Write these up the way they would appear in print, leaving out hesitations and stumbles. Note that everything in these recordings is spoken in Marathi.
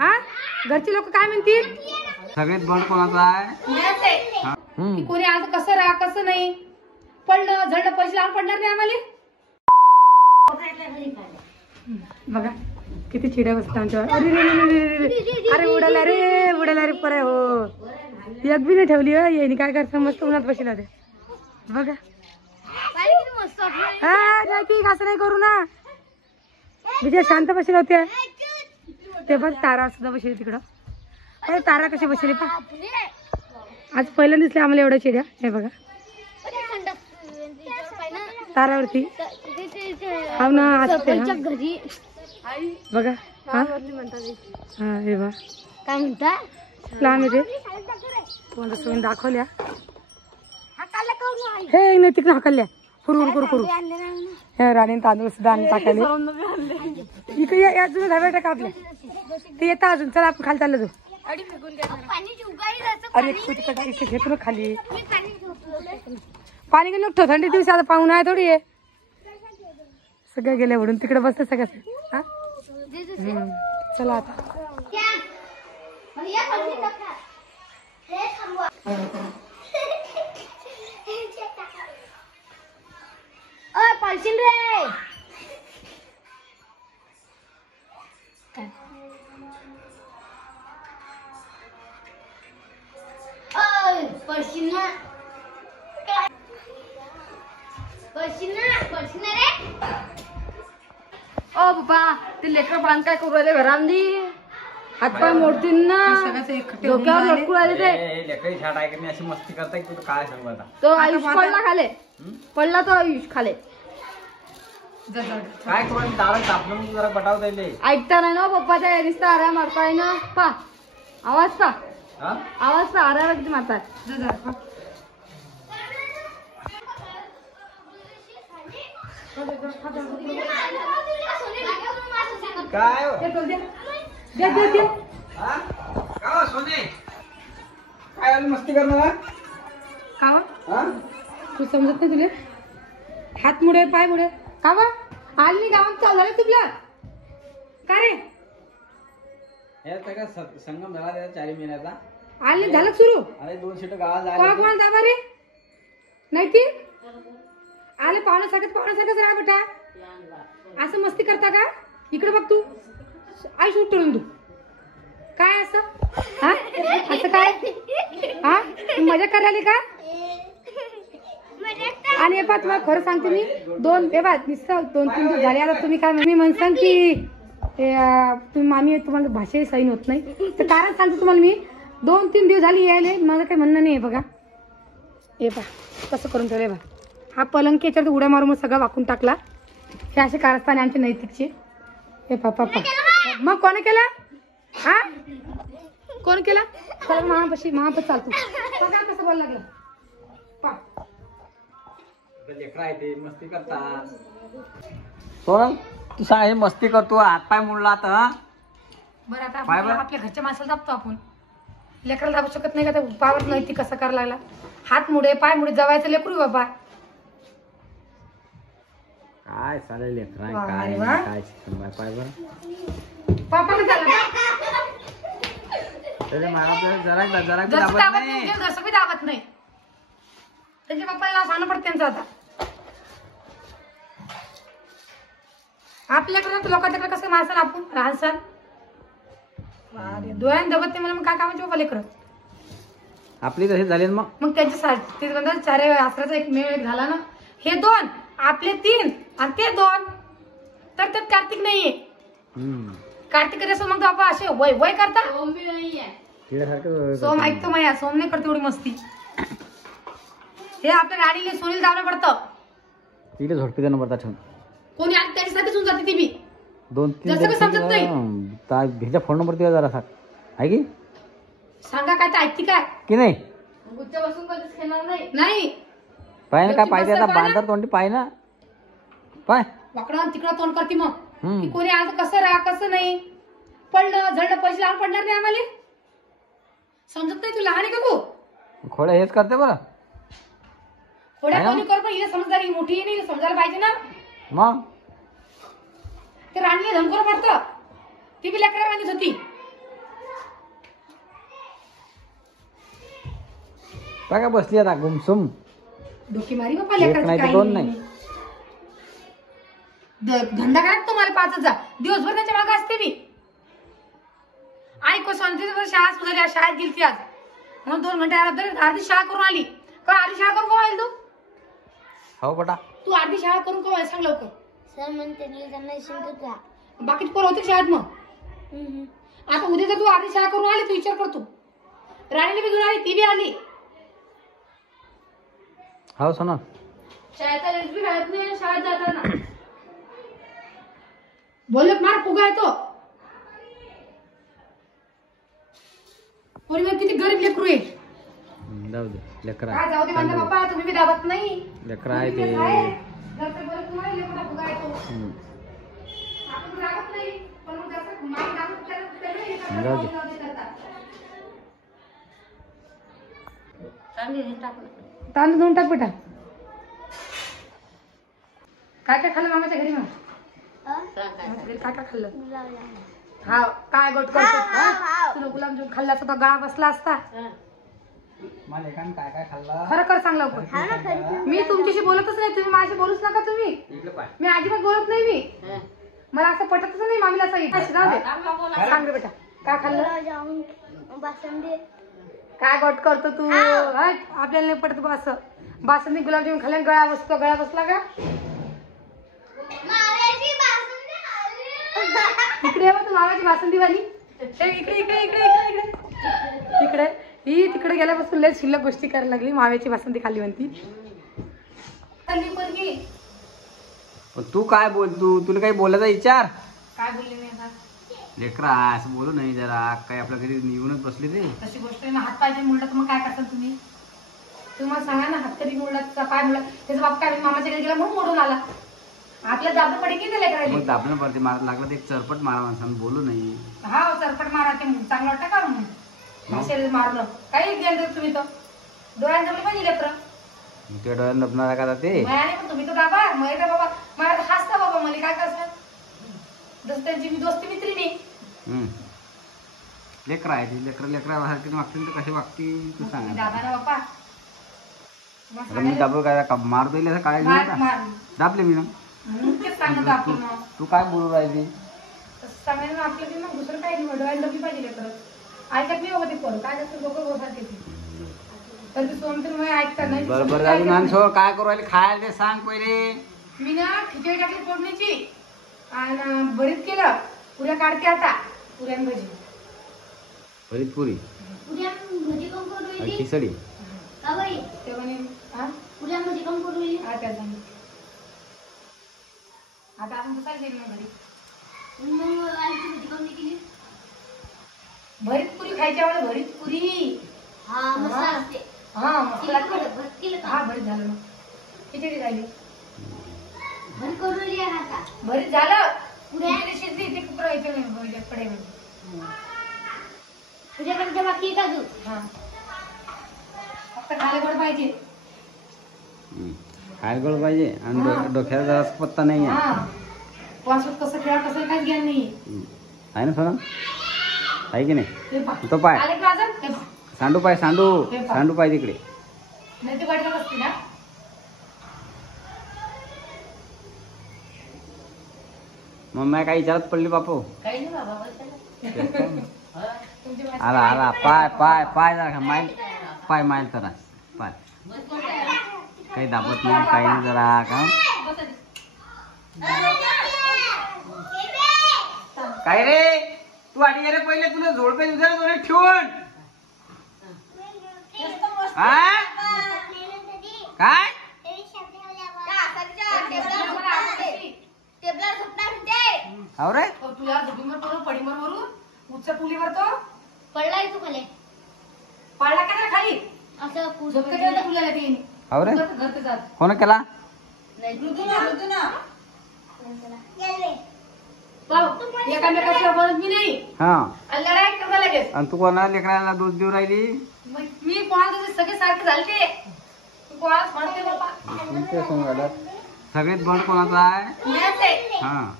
हा घरचे लोक काय म्हणतील? सगळ्यात बंड कोणाचा आहे? कोणी आज कसं राहा कसं नाही पडलं झडलं पैसे लावून पडणार नाही आम्हाला. बघा किती चिड्या बसतात आमच्यावर. अरे उडाला रे पर हो एक बी नाही ठेवली हो येईन काय करता मस्त उन्हात बसला ते बघा. असं नाही करू ना विजय शांत बसले होते ते बघ तारा सुद्धा बसली तिकडं. अरे तारा कशी बसली पा आज पहिलं दिसले आम्हाला एवढ्या चिड्या. हे बघा तारावरती हो ना असते बघा. हा हे बघा काय म्हणता लहान ते तुम्हाला सोयीन दाखवल्या हे नाही तिकडे हाकलल्या करू करू हे राणी तांदूळ सुद्धा आणि टाकायले इकडे अजून धाब्या टाका आपल्या ते येतं अजून. चला आपण खाली चाललो जाऊ. अरे इथे घेतो ना खाली पाणी गेलं ठेव थंडी दिवशी आता पाहुणा आहे थोडी आहे. सगळं गेले म्हणून तिकडे बसते सगळं. चला आता रे ओ बाबा ते लेकर बांध काय करू राहिले घरांदी हातपाय मोडतील ना डोक्यावर लटकू राहिले ते लेकरी छाट आहे की नाही अशी मस्ती करताय तू काय सांगू आता. तो आयुष पडला तो आयुष खाले काय करू दारा तापलं जरा बटाव द्यायले ऐकता नाही ना पप्पा त्या रिश्ता आऱ्या मारताय ना पा आवाज पा आऱ्याला किती मारतात. काय सोने काय मस्ती करणार का तू समजत नाही तुला हात मुडे पाय मुडे का आली गावात चालू झालं तुला का रे संगम झाला त्याचा 4 महिन्याचा आली झालं सुरू. अरे 2 सीट गावात झाले दाबा रे नाही ती आले पाहुण्यासारखंच राहा बेटा. असं मस्ती करता का इकडे बघ तू आई शूट करून तू काय असं हा असं काय हा मजा करायला का? आणि हे पा तुम्हाला खरं सांगते मी 2-3 दिवस झाले आता तुम्ही काय मी म्हणसान की तुम्ही मामी तुम्हाला भाषा सैन होत नाही तर कारण सांगते तुम्हाला मी 2-3 दिवस झाले यायले मला काही म्हणणं नाही. बघा हे पा कसं करून ठेवले बा हा पलंग याच्यावर उड्या मारून सगळं वाकून टाकला. हे असे कारस्थाने आमचे नैतिकचे. हे पापा मग कोण केला हा कोण केला चल महापत चालतो बघा कसं बोल लागलं पा लेकरा आहे ते मस्ती करतात. सोनल तू सांग मस्ती करतो हातपाय मुडला तर बरं आता आपल्या घरच्या माणसाला दाबतो आपण लेकराला दाबू शकत नाही का ते पावर नाही ती कसं करायला लागला. हात मुडे पाय मुडे जवायचं लेकरू बाबा काय चालेल लेकरा काय शिकून पाय बरं पापा जरा दाबत नाही त्यांच्या पप्पाला सांगणं पडत त्यांचं आता. आपल्याकडे लोकांच्याकडे कसं माणसाला आपण राहसान डोळ्याने दबत नाही मला मग काय कामाचे बाबा लेकर आपली तशी झाली मग त्यांच्या 4 आसराचा एक मेळ झाला ना. हे 2 आपले 3 आणि ते 2 तर त्यात कार्तिक नाहीये. कार्तिक असं मग बाबा असे वय वय करता सोम ऐकतो माया सोम नाही करतो एवढी मस्ती. हे आपल्या गाडीला सोनील जावं पडतं तिला झोडपी देणं पडतात ठेवून कोणी आली त्याच्यासाठीच होऊन जाते ती बी 2-3 समजत नाही भेजा फोन नंबर तिला जरा आहे की सांगा काय तर ऐकती काय की नाही गुच्च्या बसून कधीच खेळणार नाही पाय ना काय पाहिजे आता बांधर तोंडी पाय ना पाय वाकडा तिकडं तोंड करते मग कोणी आज कसं राहा कसं नाही पडलं झडलं पैसे लावून पडणार नाही आम्हाला. समजत नाही तू लहान आहे का तू खोड्या हेच करते बरं खोड्या कोणी कर पण हिला समजदारी मोठी नाही समजायला पाहिजे ना. मग ते राणीला धमकोर मारतं. ती बी लेकरा बांधत होती. बघा बसली आता गुमसुम. डोकी मारी बाप्पा एक लेकराची नाही तर काही दोन नाही. धंदा करा तुम्हाला 5,000 दिवसभर त्यांच्या मागे असते मी. आई को शाळा सुरू झाली. शाळेत गेली ती आज म्हणून 2 घंटे अर्धी शाळा करून आली. का अर्धी शाळा करून का तू? हो बेटा. तू अर्धी शाळा करून का सांग लवकर. सर म्हणते त्यांना शिकवता. बाकी पोरं होते शाळेत मग. आता उद्या जर तू अर्धी शाळा करून आली तू विचार करतो. राणीने बी घेऊन आली ती बी आली. हो सोना. शाळेचा लेस बी राहत नाही शाळेत जाताना. बोलत मार फुगा येतो. कोणी मग किती गरीब लेकरू आहे. जाऊ दे लेकरा. काय जाऊ दे म्हणलं बाप्पा तुम्ही बी दाबत नाही. लेकरा आहे ते. घरचं बरं तुम्हाला लेकरा फुगा येतो. आपण रागत नाही पण मग जसं माई दाबत त्याला जाऊ दे. तांदूळ देऊन टाक बेटा. काय काय खाल्लं मामाच्या घरी मग? काय काय खाल्लं? हा काय गोट करतो तुला गुलाबजाम खाल्ला असता गळा बसला असता. मला एकाने काय काय खाल्लं खरं कर सांग लवकर. मी तुमच्याशी बोलतच नाही. तुम्ही माझ्याशी बोलूच नका. तुम्ही मी अजिबात बोलत नाही. मी मला असं पटतच नाही. मामीला असं राहू दे. सांग रे बेटा काय खाल्लं? बासुंदी. काय गोट करतो तू? आपल्याला नाही पटत बा असं. बासुंदी गुलाबजाम खाल्ल्या गळा बसतो. गळा बसला का? इकडे ये तू मामाची बासुंदी वाली. इकडे इकडे इकडे इकडे इकडे ही तिकडे गेल्यापासून लय शिल्लक गोष्टी करायला लागली. माव्याची बासुंदी खाल्ली म्हणती. तू काय बोलतो? तुला काही बोलायचा विचार? काय बोलले मी आता? लेकरा असं बोलू नाही जरा. काय आपल्या घरी येऊनच बसले ते. तशी गोष्ट आहे ना. हात पाय मुलडा तर मग काय करता तुम्ही? तुम्हाला सांगा ना. हात कधी मुलडा तिचा पाय मुलडा. त्याचा बाप काय मामाच्या घरी गेला म्हणून मोडून आला. आपल्या दाबलं पडे की लेकरायला. मग दाबणं पडते. मारा लागलं ते एक चरपट मारा माणसानं बोलू नाही. हा चरपट मारा. ते चांगलं वाटतं का म्हणून भाषेला मारलं? काही घेऊन तुम्ही तर डोळ्यात जमले पाहिजे लेकरं. ते डोळ्यात लपणार का ते? पण तुम्ही तर दाबा. मग का बाबा मला हसता बाबा. मला काय करतात जसं त्यांची मी दोस्ती मित्रिणी. लेकरा आहे ती. लेकरा वागतील वागतील तर कसे वागतील तू सांग. दाबा ना बाप्पा. आता मी दाबलो काय मारतो असं काय दाबले मी ना. तेच सांगत आपण तू काय बोलू राहिली? सांगायला आपलं की मग दुसरं काही नाही. डोळ्यात लपली पाहिजे लेकरं. ऐकत नाही बाबा ते पोरं. काय जास्त लोक बोलतात तर ते सोमते मग ऐकतात नाही. बरोबर झाली माणसं. काय करू राहिले खायला ते सांग पहिले. मी ना खिचडी टाकली फोडणीची आणि भरीत केलं. पुऱ्या काढते आता. पुऱ्या आणि भजी. भरीत पुरी उद्या भजी कम करू आणि खिचडी. का बाई? ते म्हणे हा उद्या भजी कम करू हा त्याला आता आपण कसं गेली ना घरी. मग आईची भजी कम नाही केली. भरीत पुरी खायची आम्हाला. भरीत पुरी. हा मस्त असते. हा मसाला भरीत केलं का? हा भरीत झालं. मग खिचडी राहिली. भरीत करू राहिली आहे आता. भरीत झालं. पुऱ्या? खिचडी शिजली. ते कुकर व्हायचं नाही कडे तुझ्याकडे बाकी आहे का तू? हा फक्त खायला गोड पाहिजे. खायला गोड पाहिजे आणि डोक्याला जरा पत्ता नाही आहे. हा वासत कसं खेळा कसं काही ज्ञान नाही. आहे ना सोना? आहे की नाही? हे पहा. तो पाय आले का अजून? हे पहा. सांडू पाय सांडू हे पहा. सांडू पाय तिकडे. नाही ते गाडीला बसते ना. मम्मी काय विचारत पडली बापू? काही नाही बाबा. तुमची भाषा आला आला पाय पाय पाय जरा माईल पाय माईल तर पाय काही दाबत नाही काही नाही जरा का काय रे तू आधी रे पहिले तुला जोडपे दुसऱ्या जोडे ठेवून हा काय रे तुला झोपीवर करून पडीवर वरून उच्च पुलीवर तो पडलाय तू खाली. पाळला का नाही खाली असं झोपते केलं तुला ते रे घर ते जात कोण केला एकामेकाच्या बोलत मी नाही. हा आणि लढाई करता लगेच. आणि तू कोणा लेकराला दोष देऊ राहिली? मी कोणाला तुझे सगळे सारखे झाले ते तू कोणाला म्हणते बाबा सगळ्यात बळ कोणाचा आहे? मीच आहे. हा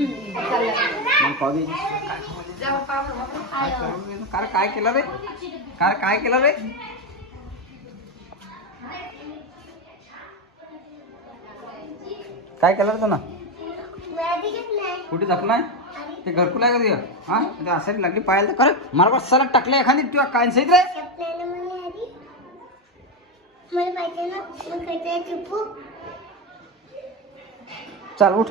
मग पाहू दे. काय केलं रे? काय केलं रे? काय केलं रे तुला? कुठे जपलाय? ते घरकुल आहे का तुझं? हा ते असायला लागली पाहायला तर खरं मला बस सलग टाकले एखादी तुला काय सहित रे? चल उठ.